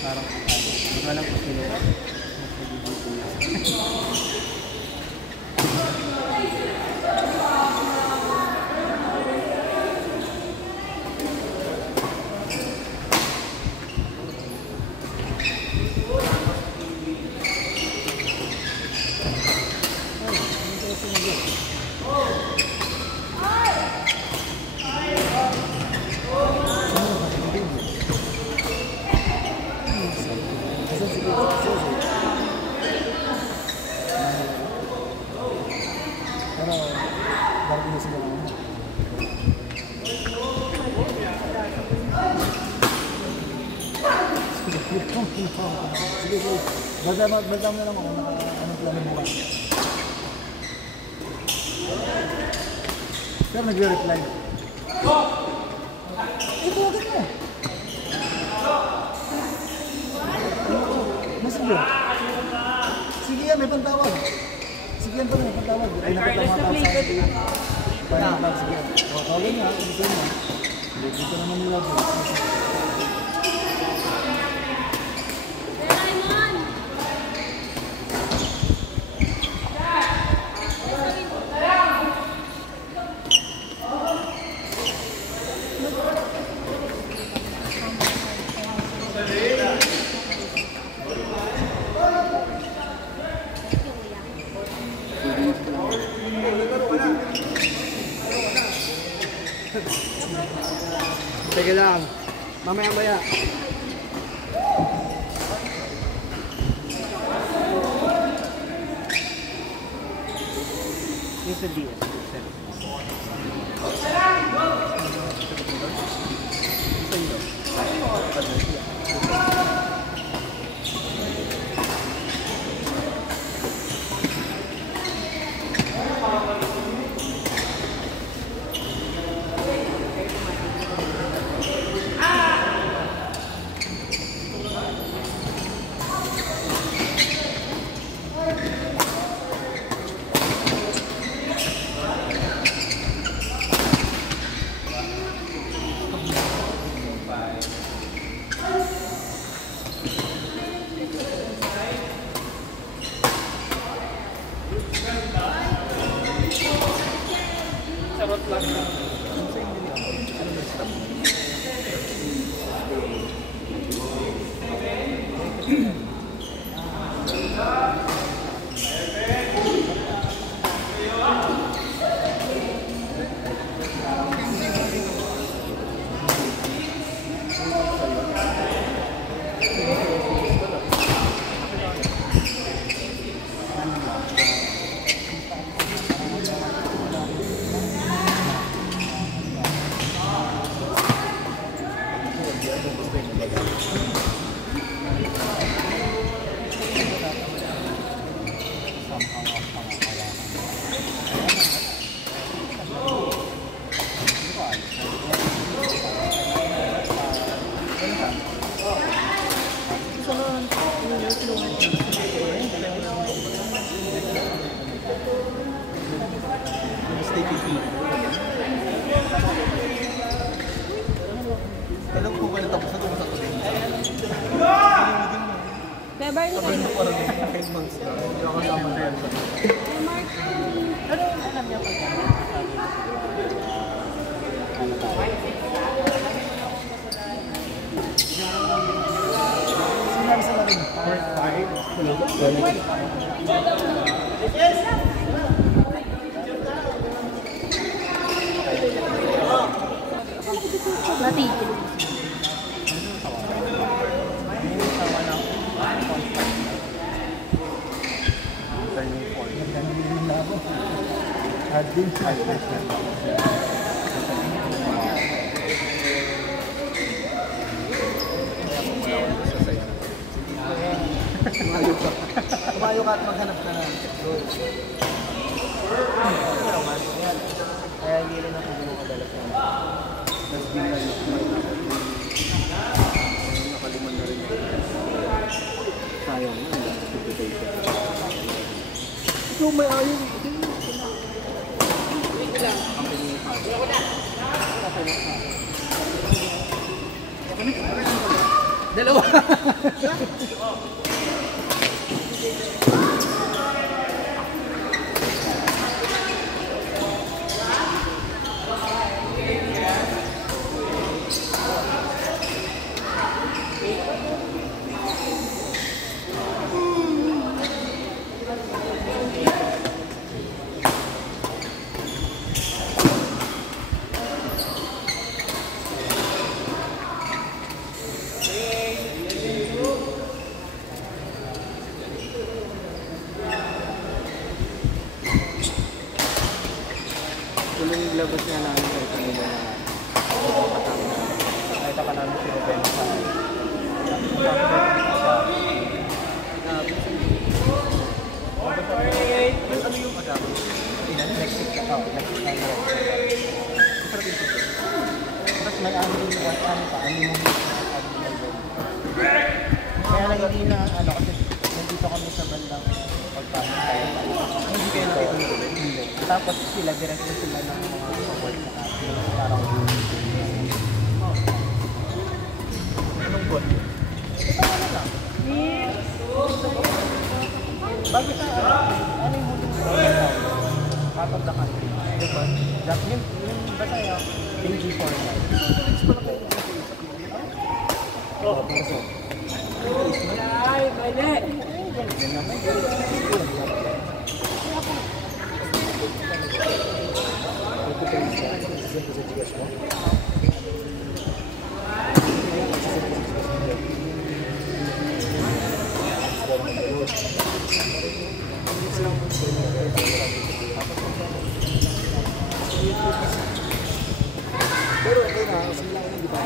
Parang walang pusilong. Sige. Badam na lang ako anong plano mo ka. Pero nagre-reply. Ito agad mo. Sige. Sige yan, may pantawag. Sige yan pa rin, may pantawag. Ay, nakatamatawag sa akin. Pantawag, sige. O, tawagin niya, gusto niya. Dito naman nila. Sige lang, mamaya-maya. Yung sa DS. Alam ko kung tapos na ito sa tuloy. Beber na kayo. Parang 5 months na. Hindi ako kasama na yan. Mark, ano alam niyo pag Sinabi sa natin. Part 5. Yes! natigil? Tumayo ka at maghanap ka na. Kaya hindi rin ako gumagalas na. Mas di na yung nakaliman na rin. Sayang na. Ito may ayaw. Dalawa dalawa. Yung labas nga namin kayo kanila na nakita ka namin si Ruben sa ano yung agam? Electric ka tao, electric ka tao. Tapos may ano yung ano pa, ano yung kaya lang hindi na ano kasi nandito kami sa bandang pagpasok tayo. Hindi kayo nakita ni Ruben? Hindi. Tapos sila, direct na sila ng mga work na natin. Parang anong bot? Ito ano lang. Bago sa ano yung huling part of the country. Diba? Yung basta yung G4 na. Oh, puso. Ay, pwede! Yan naman. Pero okay na, kasi lang yung diba?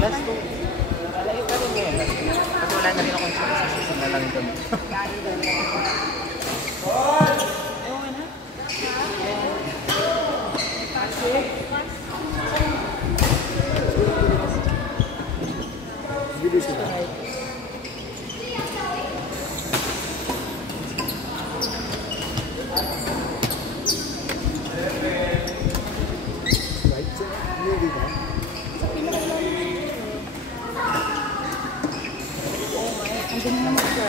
Last two. Alay pa rin ngayon. Kasi wala na rin akong susunod na lang doon. Video sila. Right? So, hindi dito. Ang dumi naman siya.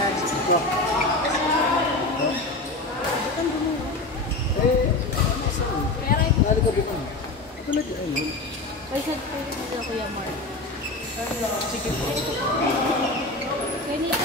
Nali ka bukang. Ito na din. Ayun. Pwede sa Kuya Mark. Sige po. Kanina.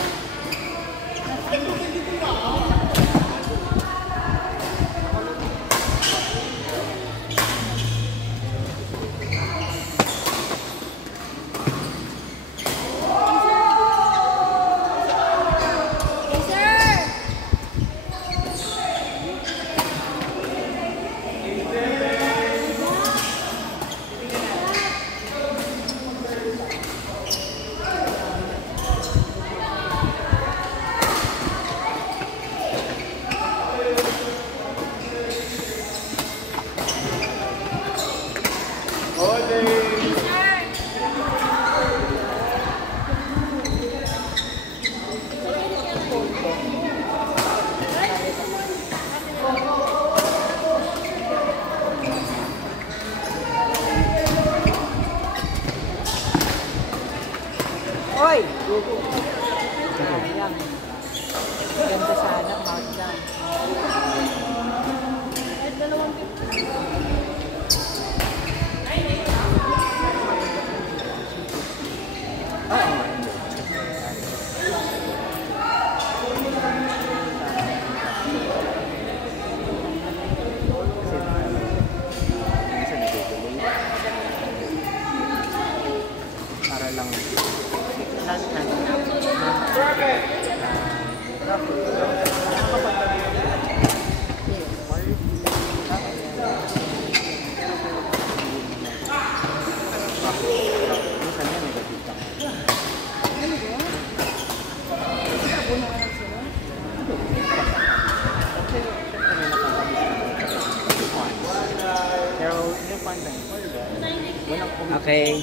Walang commitment. Okay.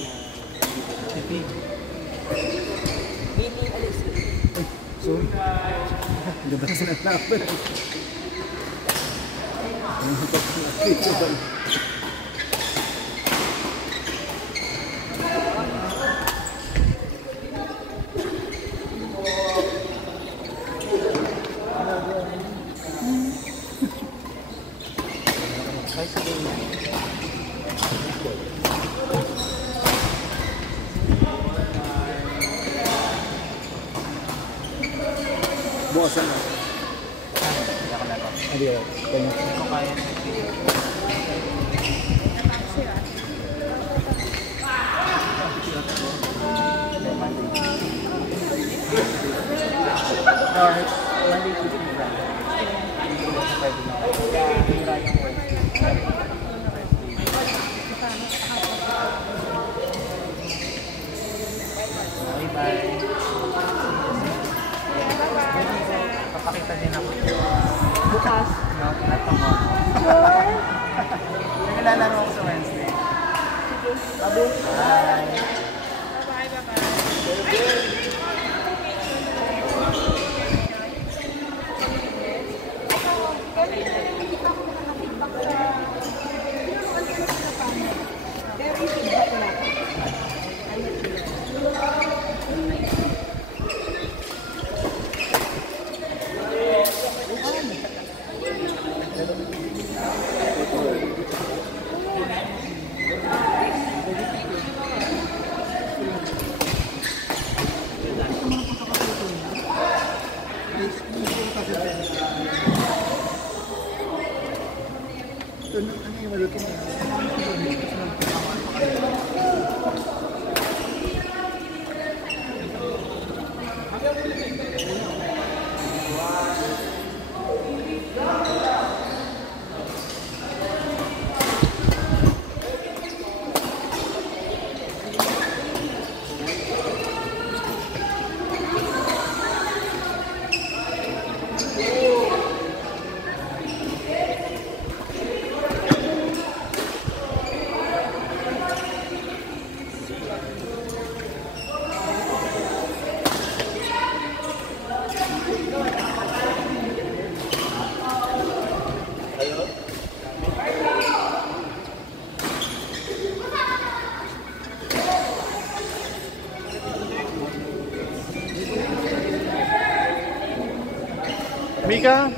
Meaning, alis. Sorry. Ganda kasi ng laban. Bukasan na. Hindi ako laro. Adiyo. Hindi ko kaya. Or, Monday to Tuesday. Hindi ko sa pwede na. Hira yung work. Okay, bye. Papakita din ako. Bukas. No, not tomorrow. Sure? Naglalaro ako sa Wednesday. Bye. Ito na, ano yung maliit na Mika?